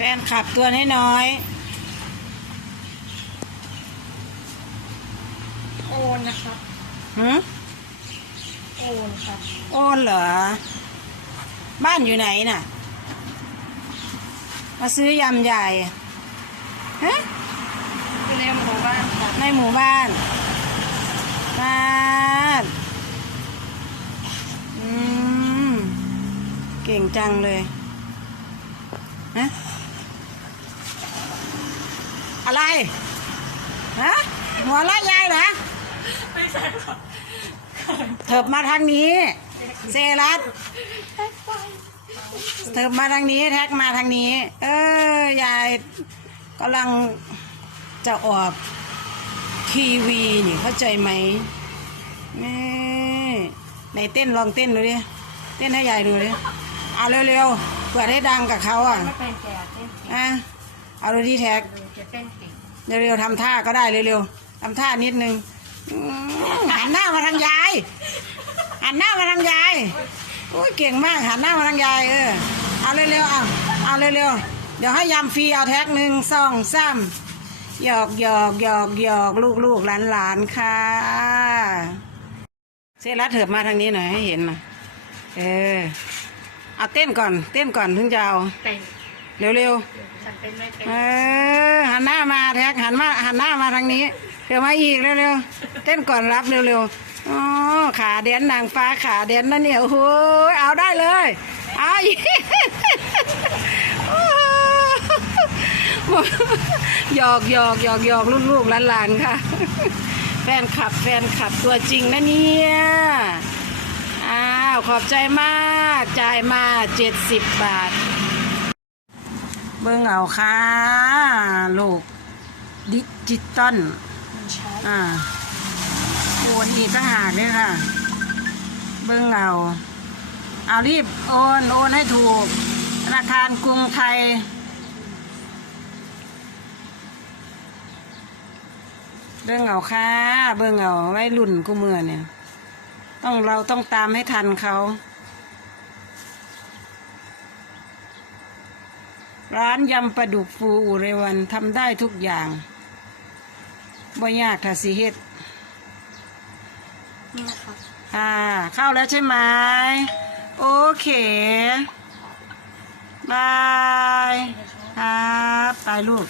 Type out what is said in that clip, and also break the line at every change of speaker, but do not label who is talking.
แฟนขับตัวน้อย
โอนนะครับ
ๆหืม
โอนครับ
โอนเหรอ บ้านอยู่ไหนน่ะ มาซื้อยำใหญ่ฮะ
อยู่ในหมู่บ้านครับ
ในหมู่บ้านบ้านอืม เก่งจังเลยฮะ อะไร ฮะ หัวละยายเหรอ
ไม่ใช่ครับ
เถิบมาทางนี้ เซรัสเถิบมาทางนี้แท็กมาทางนี้ เออยายกำลังจะออกทีวีนี่เข้าใจไหมนี่ไหนเต้นลองเต้นดูดิ เต้นให้ยายดูดิเอาเร็วๆเผื่อได้ดังกับเขาอะ
ไม่เป็นแก่เต้นเก่ง
อะ เอาดูที่แท็ก
จะเต้นเก่ง
เร็วๆทำท่าก็ได้เร็วๆทำท่านิดนึงอืมหันหน้ามาทางยายหันหน้ามาทางยายโอ้ยเก่งมากหันหน้ามาทางยายเออเอาเร็วๆเอาเอาเร็วๆเดี๋ยวให้ยำฟรีเอาแท็กหนึ่งสองสามหยอกหยอกหยอกหยอกลูกลูกหลานหลานๆค่ะเซรัสเถิบมาทางนี้หน่อยให้เห็นหน่อยเออเอาเต้นก่อนเต้นก่อนถึงจะเอา
เต้น
เร็ว
ฉันเต้นไม่เป็น
ๆเออหันหน้ามาแท็กหันมาหันหน้ามาทางนี้เดี๋ยวมาอีกเร็วๆเต้นก่อนรับเร็วๆอ๋อขาเดนนางฟ้าขาเดนนั่นเนี่ยโอ้โหเอาได้เลยเอาอีกโอ้โหหยอกหยอกหยอกหยอกลูกๆหลานๆค่ะ แฟนขับแฟนขับตัวจริงนะเนี่ย อ้าว ขอบใจมาก จ่ายมาเจ็ดสิบบาทเบิ่งเอาค่ะลูกดิจิตอล
มันใช้
อ่าโอนอีกต่างหากเลยค่ะ เบิ่งเอาเอารีบโอนโอนให้ถูกธนาคารกรุงไทยเบิ่งเอาค่ะ เบิ่งเอาไว้รุ่นกูเมื่อเนี่ย ต้องเราต้องตามให้ทันเขา ร้านยำปลาดุกฟูอุเรวันทำได้ทุกอย่างบ่ยากถ้าสิเฮ็ด
นี่นะครับ
อ่าเข้าแล้วใช่ไหมโอเคบายครับไปลูก